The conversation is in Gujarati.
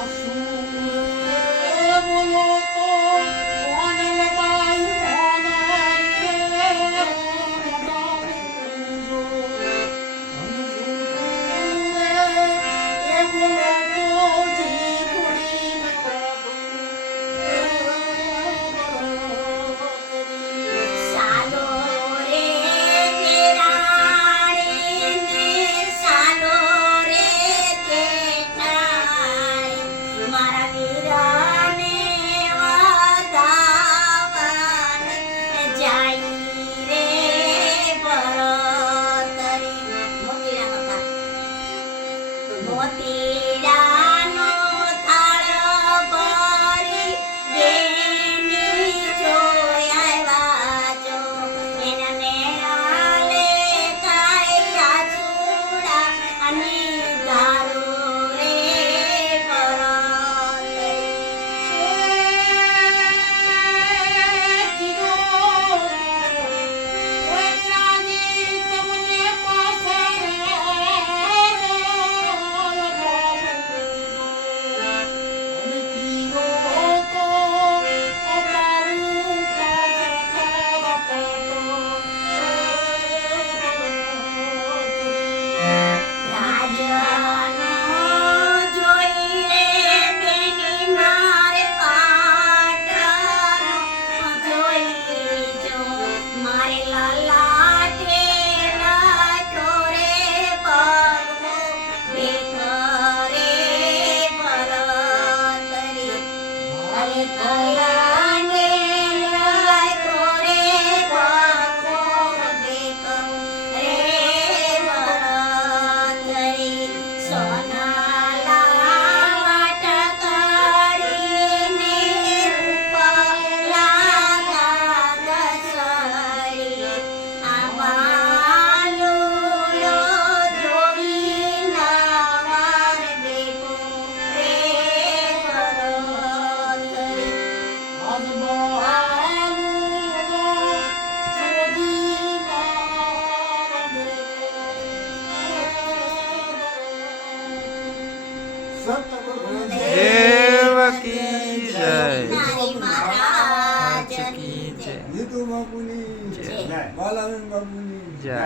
all Timothy. જય મહારાજ કી જય નીતુ બાપુની જય. બાલાનંદ બાપુની જય